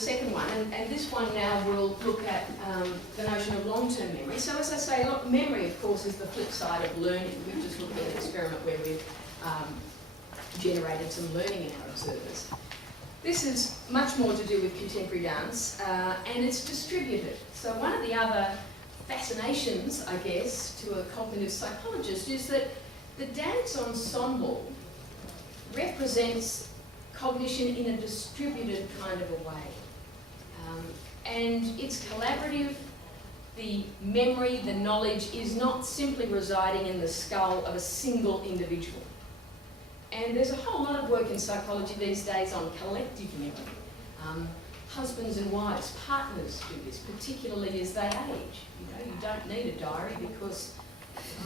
second one, and this one now will look at the notion of long-term memory. So as I say, look, memory, of course, is the flip side of learning. We've just looked at an experiment where we've generated some learning in our observers. This is much more to do with contemporary dance, and it's distributed. So one of the other fascinations, I guess, to a cognitive psychologist is that the dance ensemble represents cognition in a distributed kind of a way. And it's collaborative. The memory, the knowledge is not simply residing in the skull of a single individual. And there's a whole lot of work in psychology these days on collective memory. Husbands and wives, partners do this, particularly as they age. You know, you don't need a diary because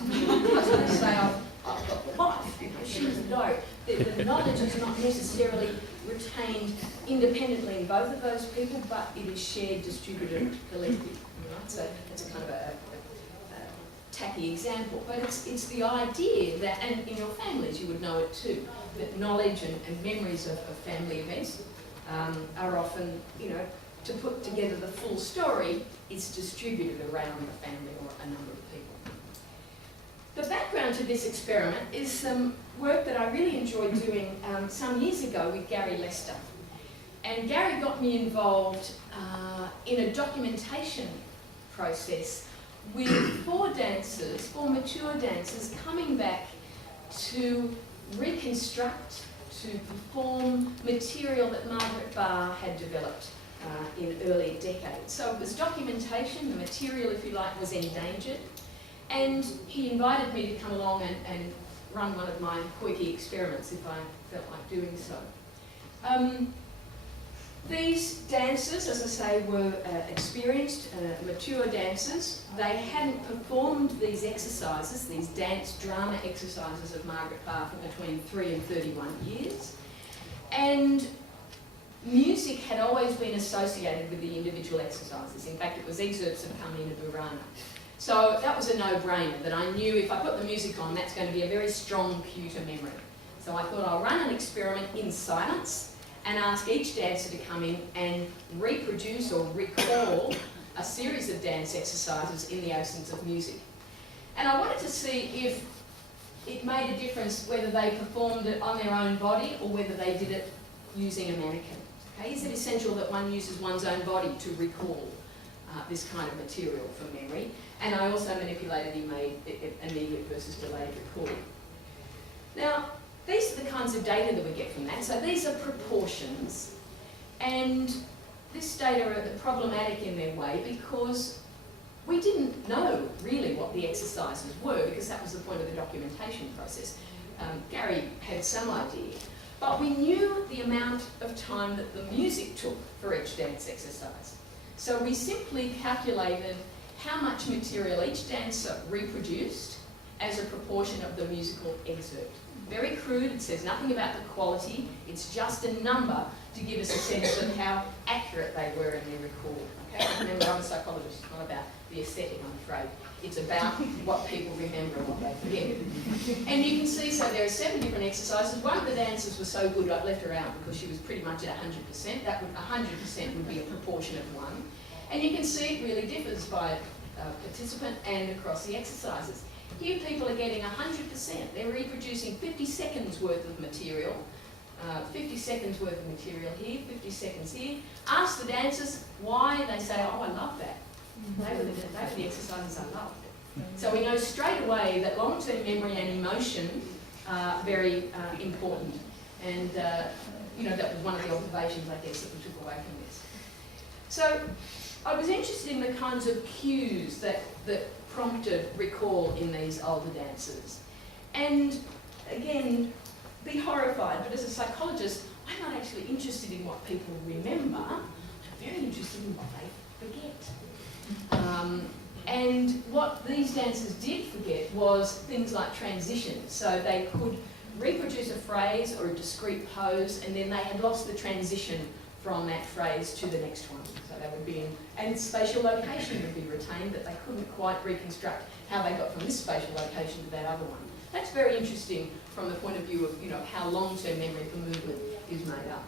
husbands say, I've got the wife, you know, she's the diary. The knowledge is not necessarily retained independently in both of those people, but it is shared, distributed, collective. Right? So it's a kind of a tacky example, but it's the idea that, and in your families you would know it too, that knowledge and memories of family events are often, you know, to put together the full story, it's distributed around the family or a number of people. The background to this experiment is some work that I really enjoyed doing some years ago with Gary Lester. And Gary got me involved in a documentation process with four mature dancers coming back to reconstruct, to perform material that Margaret Barr had developed in earlier decades. So it was documentation, the material, if you like, was endangered. And he invited me to come along and run one of my quirky experiments if I felt like doing so. These dancers, as I say, were experienced, mature dancers. They hadn't performed these exercises, these dance drama exercises of Margaret Barr for between 3 and 31 years. And music had always been associated with the individual exercises. In fact, it was excerpts of Carmina Burana. So that was a no-brainer, that I knew if I put the music on, that's going to be a very strong cue to memory. So I thought I'll run an experiment in silence and ask each dancer to come in and reproduce or recall a series of dance exercises in the absence of music. And I wanted to see if it made a difference whether they performed it on their own body or whether they did it using a mannequin. Okay? Is it essential that one uses one's own body to recall this kind of material from memory? And I also manipulated immediate versus delayed recall. Now, these are the kinds of data that we get from that. So these are proportions, and this data are problematic in their way because we didn't know really what the exercises were, because that was the point of the documentation process. Gary had some idea, but we knew the amount of time that the music took for each dance exercise. So we simply calculated how much material each dancer reproduced as a proportion of the musical excerpt. Very crude, it says nothing about the quality, it's just a number to give us a sense of how accurate they were in their recall. Okay? Remember, I'm a psychologist, it's not about the aesthetic, I'm afraid. It's about what people remember and what they forget. And you can see, so there are 7 different exercises. One of the dancers was so good I've left her out because she was pretty much at 100%. That would 100% would be a proportion of 1. And you can see it really differs by participant and across the exercises. Here people are getting 100%. They're reproducing 50 seconds worth of material. 50 seconds worth of material here, 50 seconds here. Ask the dancers why, they say, oh, I love that. They were the exercises I loved. So we know straight away that long-term memory and emotion are very important. And you know, that was one of the observations, I guess, that we took away from this. So I was interested in the kinds of cues that prompted recall in these older dancers. And again, be horrified, but as a psychologist, I'm not actually interested in what people remember, I'm very interested in what they forget. And what these dancers did forget was things like transitions. So they could reproduce a phrase or a discrete pose, and then they had lost the transition from that phrase to the next one. So they would be in, and spatial location would be retained, but they couldn't quite reconstruct how they got from this spatial location to that other one. That's very interesting from the point of view of, you know, how long-term memory for movement is made up.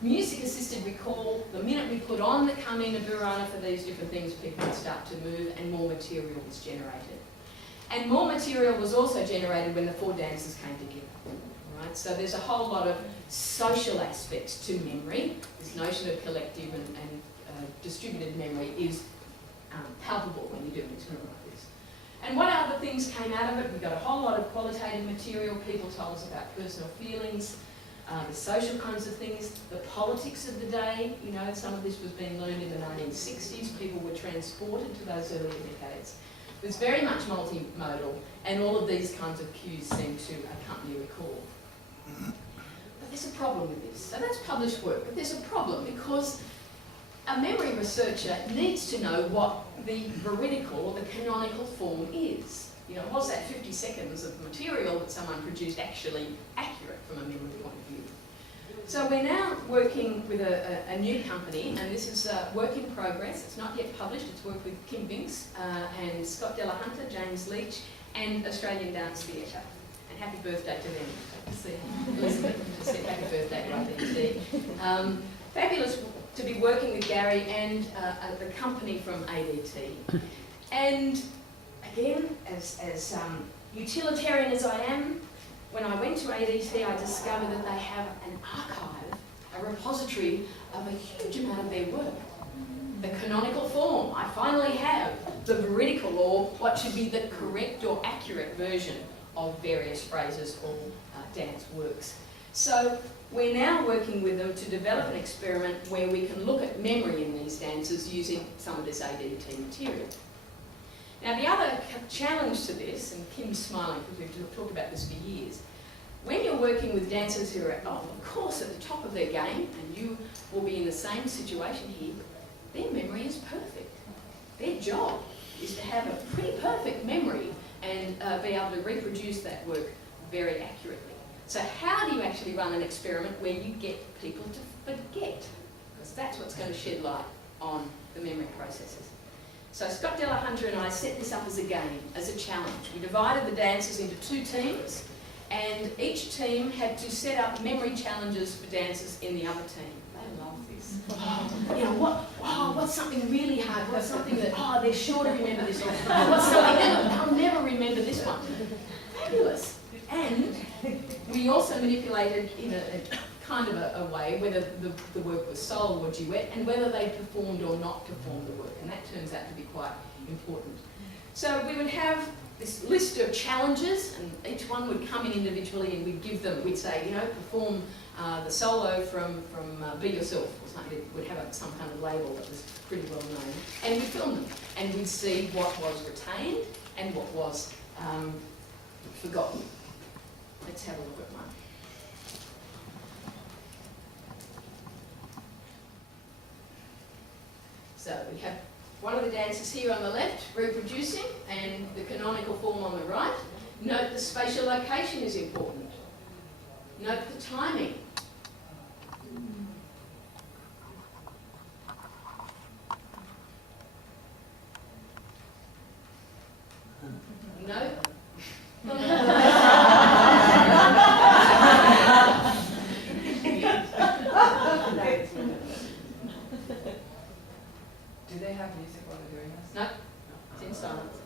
music-assisted recall, the minute we put on the Carmina Burana for these different things, people would start to move and more material was generated. And more material was also generated when the 4 dancers came together. Right? So there's a whole lot of social aspects to memory. This notion of collective and distributed memory is palpable when you're doing an experiment like this. And what other things came out of it? We got a whole lot of qualitative material. People told us about personal feelings, the social kinds of things, the politics of the day. You know, some of this was being learned in the 1960s. People were transported to those earlier decades. It was very much multimodal, and all of these kinds of cues seem to accompany recall. But there's a problem with this. So that's published work, but there's a problem because a memory researcher needs to know what the veridical or the canonical form is. You know, was that 50 seconds of material that someone produced actually accurate from a memory point of view? So we're now working with a new company, and this is work in progress. It's not yet published. It's work with Kim Binks and Scott Delahunter, James Leach, and Australian Dance Theatre. And happy birthday to them. See, Elizabeth just said happy birthday right there, see. Fabulous to be working with Gary and the company from ADT. And again, as utilitarian as I am, when I went to ADT, I discovered that they have an archive, a repository of a huge amount of their work. The canonical form, I finally have the veridical, or what should be the correct or accurate version of various phrases or dance works. So we're now working with them to develop an experiment where we can look at memory in these dances using some of this ADT material. Now the other challenge to this, and Kim's smiling because we've talked about this for years, when you're working with dancers who are, of course, at the top of their game, and you will be in the same situation here, their memory is perfect. Their job is to have a pretty perfect memory and be able to reproduce that work very accurately. So how do you actually run an experiment where you get people to forget? Because that's what's going to shed light on the memory processes. So Scott Delahunter and I set this up as a game, as a challenge. We divided the dancers into 2 teams, and each team had to set up memory challenges for dancers in the other team. They love this. You know, what's something really hard? What's something that, they're sure to remember this one. What's something that they'll never remember this one? Fabulous. And we also manipulated in a kind of a way whether the work was solo or duet, and whether they performed or not performed the work, and that turns out to be quite important. So we would have this list of challenges, and each one would come in individually, and we'd say, you know, perform the solo from Be Yourself, or something. It would have some kind of label that was pretty well known, and we'd film them, and we'd see what was retained and what was forgotten. Let's have a look at one. So we have one of the dancers here on the left reproducing, and the canonical form on the right. Note the spatial location is important. Note the timing. Note. Do they have music while they're doing this? No, it's in silence.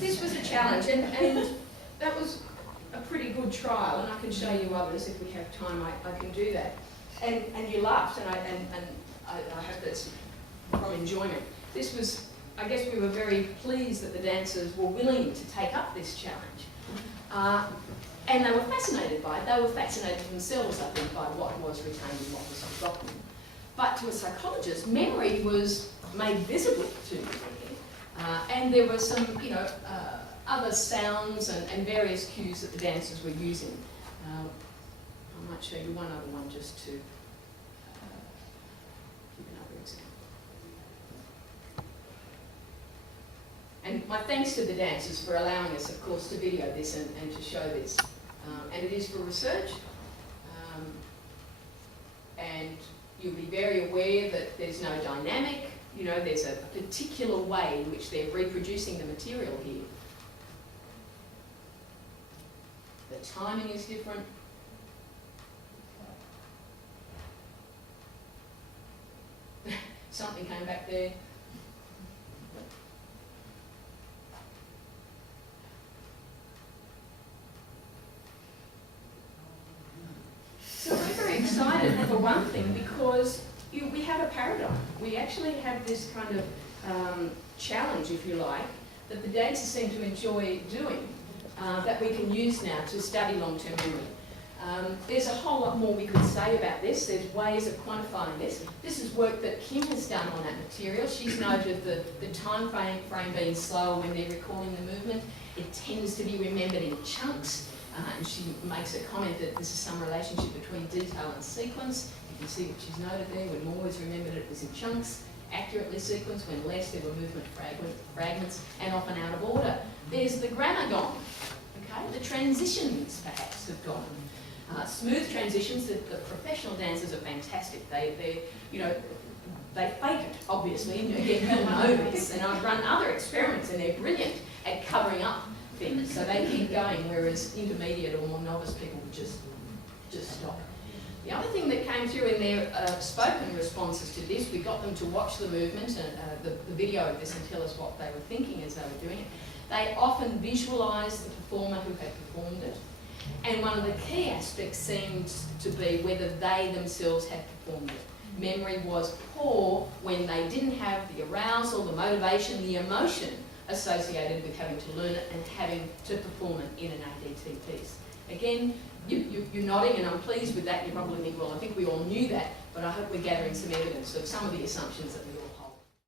This was a challenge, and that was a pretty good trial, and I can show you others if we have time. I can do that. And you laughed, and I hope that's from enjoyment. This was, I guess, we were very pleased that the dancers were willing to take up this challenge. And they were fascinated by it. They were fascinated themselves, I think, by what was retained and what was forgotten. But to a psychologist, memory was made visible to them. And there were some, other sounds and various cues that the dancers were using. I might show you one other one just to give another example. And my thanks to the dancers for allowing us, of course, to video this and to show this. And it is for research. And you'll be very aware that there's no dynamic. You know, there's a particular way in which they're reproducing the material here. the timing is different. Something came back there. So we're very excited for one thing because we have a paradigm. We actually have this kind of challenge, if you like, that the dancers seem to enjoy doing that we can use now to study long-term memory. There's a whole lot more we could say about this. There's ways of quantifying this. This is work that Kim has done on that material. She's noted the time frame being slower when they're recalling the movement. It tends to be remembered in chunks. And she makes a comment that this is some relationship between detail and sequence. You can see what she's noted there. When more was remembered, it was in chunks, accurately sequenced. When less, there were movement fragments, and often out of order. There's the grammar gone. Okay, the transitions perhaps have gone. Smooth transitions. The professional dancers are fantastic. They fake it, obviously. And again, you'll know this. And I've run other experiments, and they're brilliant at covering up things, so they keep going, whereas intermediate or more novice people would just stop. The other thing that came through in their spoken responses to this, we got them to watch the movement and the video of this and tell us what they were thinking as they were doing it. They often visualised the performer who had performed it, and one of the key aspects seemed to be whether they themselves had performed it. Memory was poor when they didn't have the arousal, the motivation, the emotion associated with having to learn it and having to perform it in an ADT piece. Again, you're nodding, and I'm pleased with that. You probably think, well, I think we all knew that, but I hope we're gathering some evidence of some of the assumptions that we